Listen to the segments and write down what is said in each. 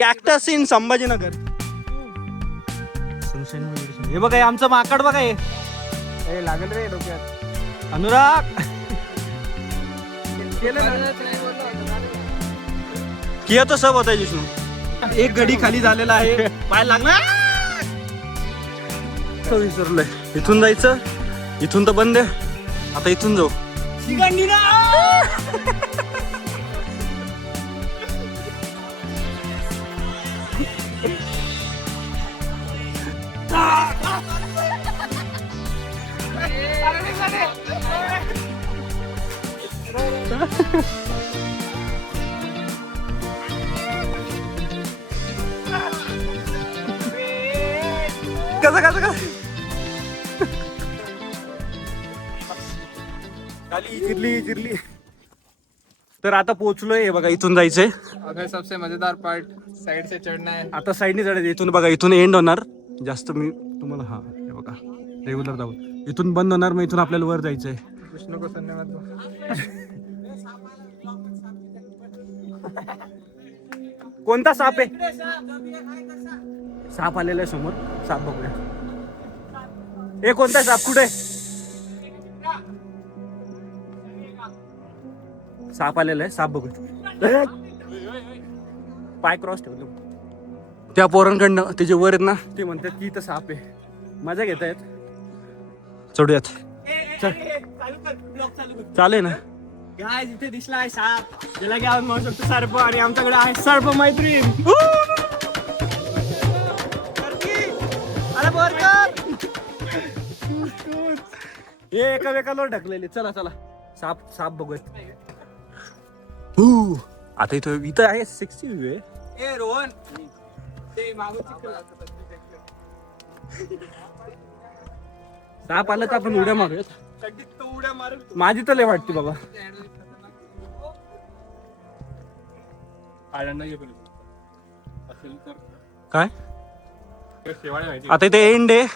Cactus in Sambhajinagar. हे बघा हे आमचं माकड बघा हे लागल रे डोक्यात. अनुराग किया तो सब होता है जिष्णू. एक गडी खाली झालेला आहे. पाय लागणार विसरलोय. इथून जायचं. इथून तर बंद आहे. आता इथून जाऊ. कसं चिरली. तर आता पोहोचलोय. हे बघा इथून जायचंय. अगर सबसे मजेदार पार्ट साइड से चढ़ना है. आता साईडने चढायचं. इथून बघा इथून एंड होणार. जास्त मी तुम्हाला हा हे बघा रेग्युलर जाऊ. इथून बंद होणार. मग इथून आपल्याला वर जायचंय. विष्णू को धन्यवाद दो. कोणता साप आहे? साप आलेला आहे समोर. साप बघूया. हे कोणता साप? कुठे साप आलेला आहे? साप बघूया. पाय क्रॉस ठेवतो. त्या पोरांकडनं ते जे वर आहेत ना ते म्हणतात की इथं साप आहे. मजा घेत आहेत. चढूयात. चालेल ना. काय जिथे दिसला आहे साप त्याला की आपण म्हणू शकतो सर्प. आणि आमच्याकडे आहे सर्प मैत्रीण. अरे बरकर हे एका वेकाला ढकलेले. चला साप साप बघूयात. आता इथं आहे 60 व्ह्यू आहे. ए रोहन ते मागून साप आलं तर आपण उड्या मारूयात. तो उड्या मारू. माझी तर लय वाटते बाबा. काय आता इथे एंड आहे.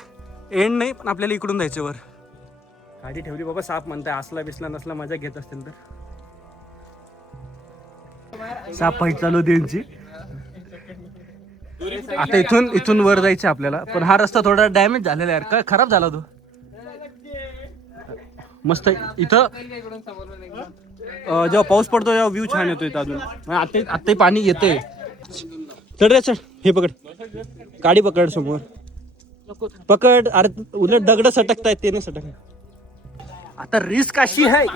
एंड नाही पण आपल्याला इकडून जायचं वर. गाडी ठेवली बाबा. साप म्हणताय. असला बिसला नसला मजा घेत असतील तर. साप फाईट चालू होती यांची. आता इथून वर जायचं आपल्याला. पण हा रस्ता थोडा डॅमेज झालेला आहे. काय खराब झाला तो. मस्त इथं जेव्हा पाऊस पडतो तेव्हा व्ह्यू छान येतो इथं. अजून आत्ताही पाणी येते. चढ रे चढ. हे पकड. गाडी पकड समोर. पकड. अरे उलट दगड सटकतायत ते नाही सटक. आता रिस्क अशी आहे.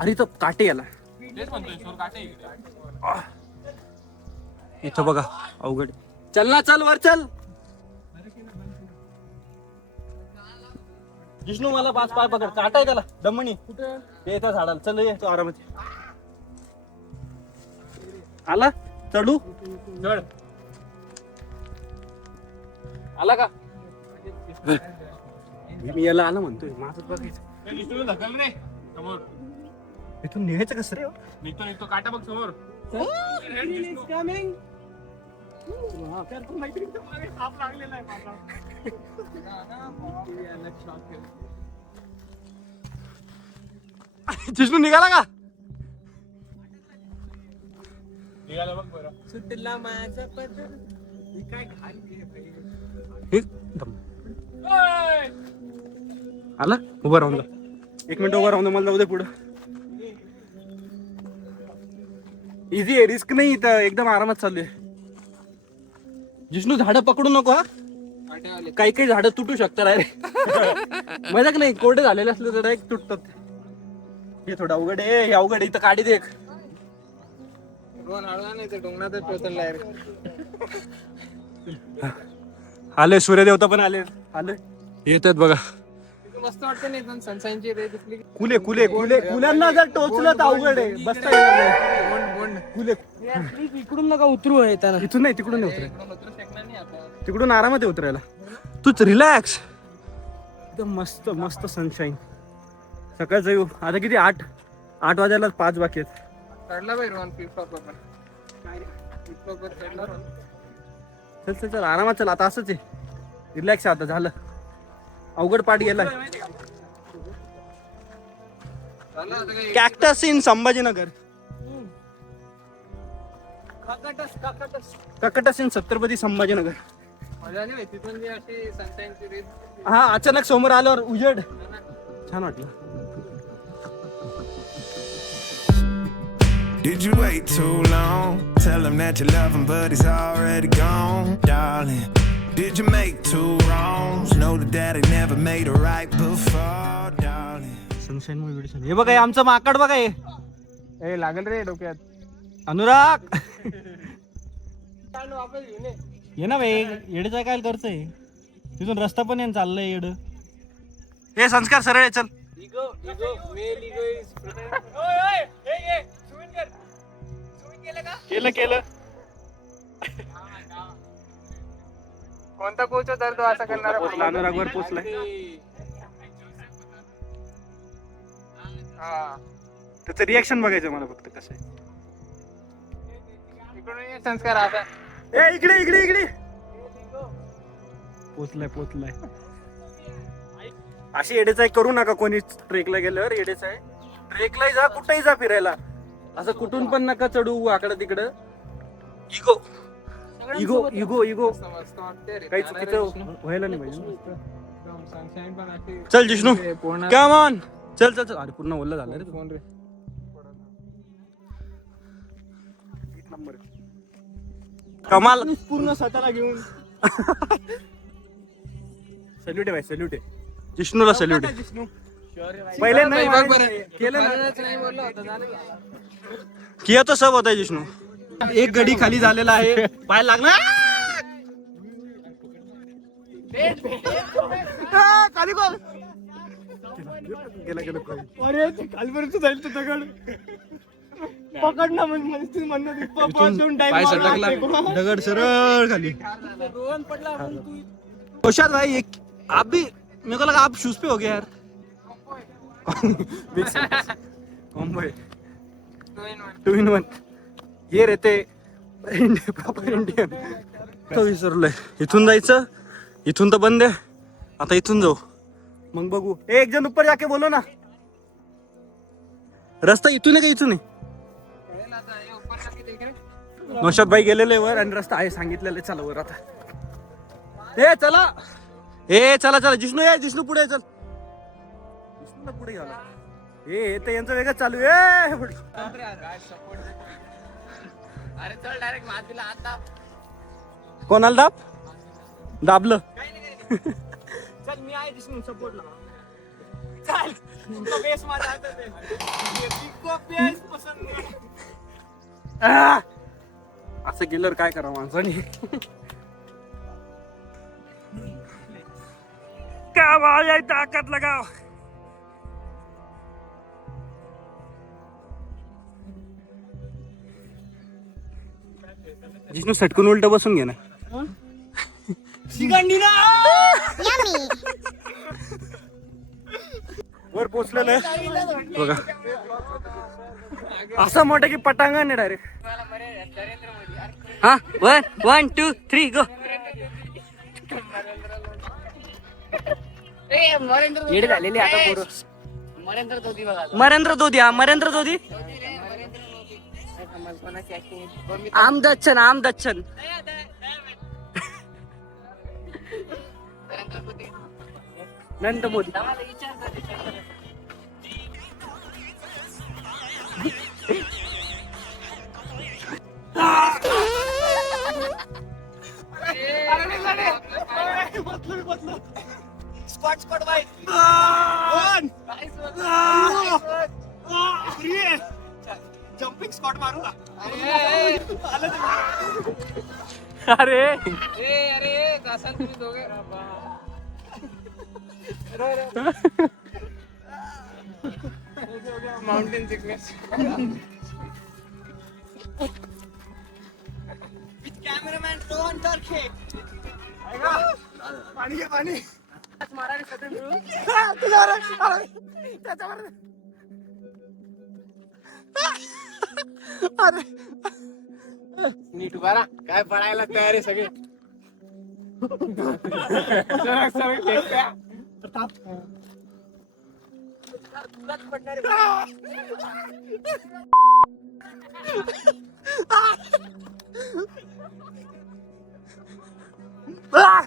अरे इथं काटे याला. इथं बघा अवघड. चल ना चल वर चल. जिष्णू मला पाच पाय पकड. काटा आहे त्याला दमणी. ते येतं झाडाला. चल येतो आरामात. आला चढू. आला का? मी याला आला म्हणतोय. माझं बघायचं. इथून निघायचं कसं रे? निघतो काटा बघ समोर. जिष्णू निघाला का? निघाला बघ बरं. सुटला माझा पदर. काय घाण आला उभं राहून जा. 1 मिनिट उभं राहून मला जाऊ दे पुढं. इझी आहे. रिस्क नाही इथं. एकदम आरामात चालू आहे. जिष्णू झाडं पकडू नको हा. काही झाडं तुटू शकतात. अरे मजाक नाही. कोरडे झालेले असले तर डायरेक्ट तुटतात. हे थोडं अवघड आहे. हे अवघड आहे. इथं काढी दे. रोहन आला नाही तर डोंगरातच पोहोचला यार. आले सूर्यदेवता पण आले. येत आहेत बघा. मस्त वाटतं नाही पण सनशाईनची रे दिसली. कुल्यांना जर टोचलं तर अवघड आहे. बसता येणार नाही. कुले इकडून नका उतरू येताना. इथून नाही तिकडून उतराय. शकणार नाही आता. तिकडून आरामात आहे उतरायला. तूच रिलॅक्स. एकदम मस्त मस्त सनशाईन. सकाळचं येऊ. आता किती 8 वाजायला 5 बाकी आहेत. चढला बाई रोहन फ्लिपफ्लॉप वर. चल आरामात चल. आता असंच आहे. रिलॅक्स आता झालं. अवघड पाठ गेलाय. Cactus in Sambhajinagar. Cactus in Chhatrapati Sambhajinagar. मजा नाही तिथून जी अशी सनशाईनची रेत. हा अचानक समोर आल्यावर उजेड छान वाटलं. Did you wait too long? Tell him that you love him, but he's already gone, darling. Did you make two wrongs? Know that daddy never made a right before, darling. Sunshine मुळे video छान. हे बघा हे आमचं माकड बघा हे. ए लागल रे डोक्यात. अनुराग ये ना भाई येडेचा काय करतोय तिथून रस्ता पण येऊन चाललंय येड. हे संस्कार सरळ आहे चल. केलं कोणता कोच होता तो असं करणार. पोचला अनुरागवर पोचलाय. त्याचं रिॲक्शन बघायचं मला फक्त कसं आहे. इकडून ये संस्कार आता. ए इकडे पोचलाय. अशी येडेचाय करू नका कोणी ट्रेकला गेल्यावर. येडेचाय ट्रेकला जा कुठेही जा फिरायला असं कुठून पण नका चढू आकडं तिकडं. इगो मस्त वाटते रे. काही चुकीचं व्हायला नाही पाहिजे. एकदम सनशाईन पण अशी. चल जिष्णू पूर्ण कम ऑन चल अरे पूर्ण ओल्लं झालं रे. कोण रे. एक नंबर कमाल. पूर्ण स्वतःला घेऊन सल्यूट आहे भाई सल्यूट आहे. जिष्णूला सल्यूट आहे. जिष्णू पहिले नाही बघ बरं. केलं ना. बरंच नाही बोललो होता झालं. किया तो सब होता है जिष्णू. एक गडी खाली झालेला आहे. पाय लागणार खाली बोल. गेला अरे ते खालपर्यंत जाईल तो दगड. पकड ना म्हणजे म्हणणं पाय सटकला. दगड सरळ खाली. कोशात भाई एक आप भी मेरे को लगा आप शूज पे हो गया यार. कॉम्बो 2 in 1 ये रहते प्रॉपर इंडियन. तो विसरलोय. इथून जायचं. इथून तर बंद आहे. आता इथून जाऊ मग बघू. एक जण ऊपर जाके बोलो ना. रस्ता इथून आहे का इथून आहे. नौशाद भाई गेलेले वर आणि रस्ता आहे सांगितलेलं. चला वर आता. चला जिष्णू पुढे चल. जिष्णूला पुढे घ्याला. हे तर यांचं वेगळं चालू आहे. अरे चल डायरेक्ट मातीला आता. कोणाला दाबलं. चल मी आहे जिष्णू सपोर्टला. चल तुमचा बेस माझा हातात आहे. इको बेस पसंद नाही. असं गेल्यावर काय करा माणसाने. क्या भाई ताकत लगाओ. जिष्णू सटकून उलट बसून घे ना. शिगंडी ना. वर पोचलेलं आहे बघा. असं मोठं की पटांगण आहे डायरेक्ट. हा 1 2 3 गो. येड झालेली आता पोरं. मरेंद्र दोदी. आम दच्चन नरेंद्र मोदी. स्पॉट बाय. जम्पिंग स्पॉट मारू का. अरे अरे घासाल तुम्ही दोघे. Mountain sickness. Cameraman Rohan Tarkhe. पाणी घे पाणी. अरे नीट उभारा. काय पडायला तयार आहे सगळे. आ!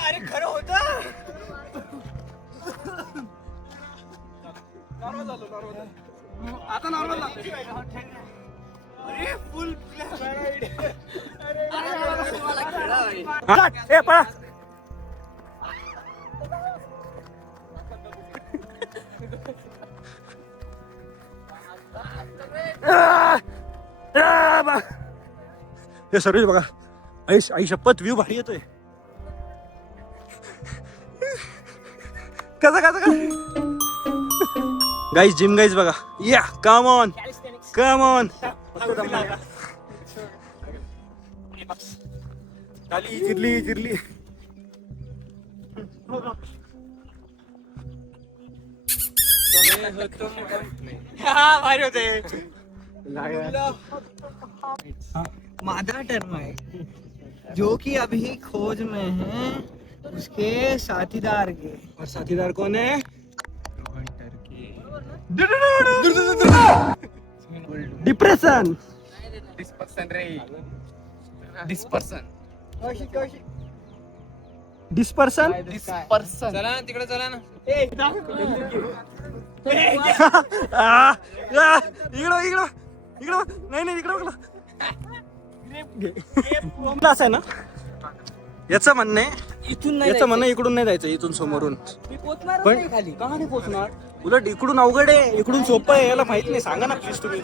अरे खरं होत. आता नॉर्मल अरे फुल ए पळा. हे सर्व बघा. आई शपथ व्ह्यू भारी येतोय. कसा गाईज जिम गाईज बघा. या कम ऑन कम ऑन. चिरली भारी होते. मादा टर्म है जो कि अभी खोज में है उसके साथीदार के. और साथीदार कौन है? डिप्रेशन. Dispersion dispersion. चला ना तिकडे चला ना. इकडं नाही इकडं असं आहे ना. याचं म्हणणं आहे इथून नाही याचं म्हणणं इकडून नाही जायचं, इथून समोरून. मी पोचणार पण नाही खाली. का नाही पोहोचणार? उलट इकडून अवघड आहे, इकडून सोपं आहे. याला माहित नाही, सांगा ना प्लीज तुम्ही.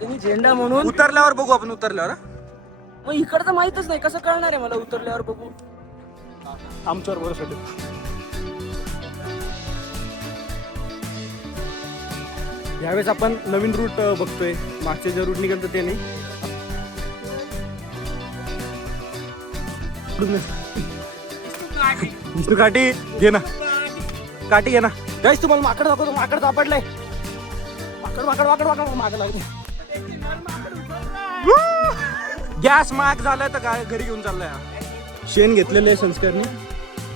तुम्ही झेंडा म्हणून उतरल्यावर बघू आपण. उतरल्यावर मग इकडचं माहितच नाही कसं कळणार आहे मला. उतरल्यावर बघू. आमच्यावर बरं वाटत. यावेळेस आपण नवीन रूट बघतोय. मागचे जे रूट निघाल ते नाही. काठी घे ना, काठी घे ना. गाईस तुम्हाला माकड दाखवतो. माकड सापडलंय. माकड माग लागले. गॅस माग झालाय तर काय घरी घेऊन चाललाय. शेण घेतलेलं आहे संस्कारने.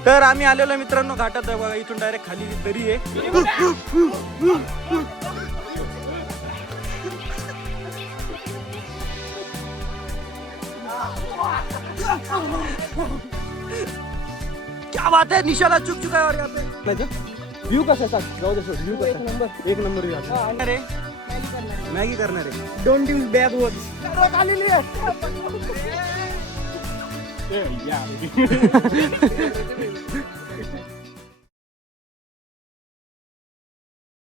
तर आम्ही आलेलो मित्रांनो घाटात आहे बघा. इथून डायरेक्ट खाली दरी आहे. क्या बात है. निशाला चुक चुका है. और यहाँ पे व्यू कसा आहे? जाऊ दे सोड. व्यू कसा आहे? एक नंबर व्यू. अरे मॅगी करणार आहे. Don't use bag words. आलेली आहे.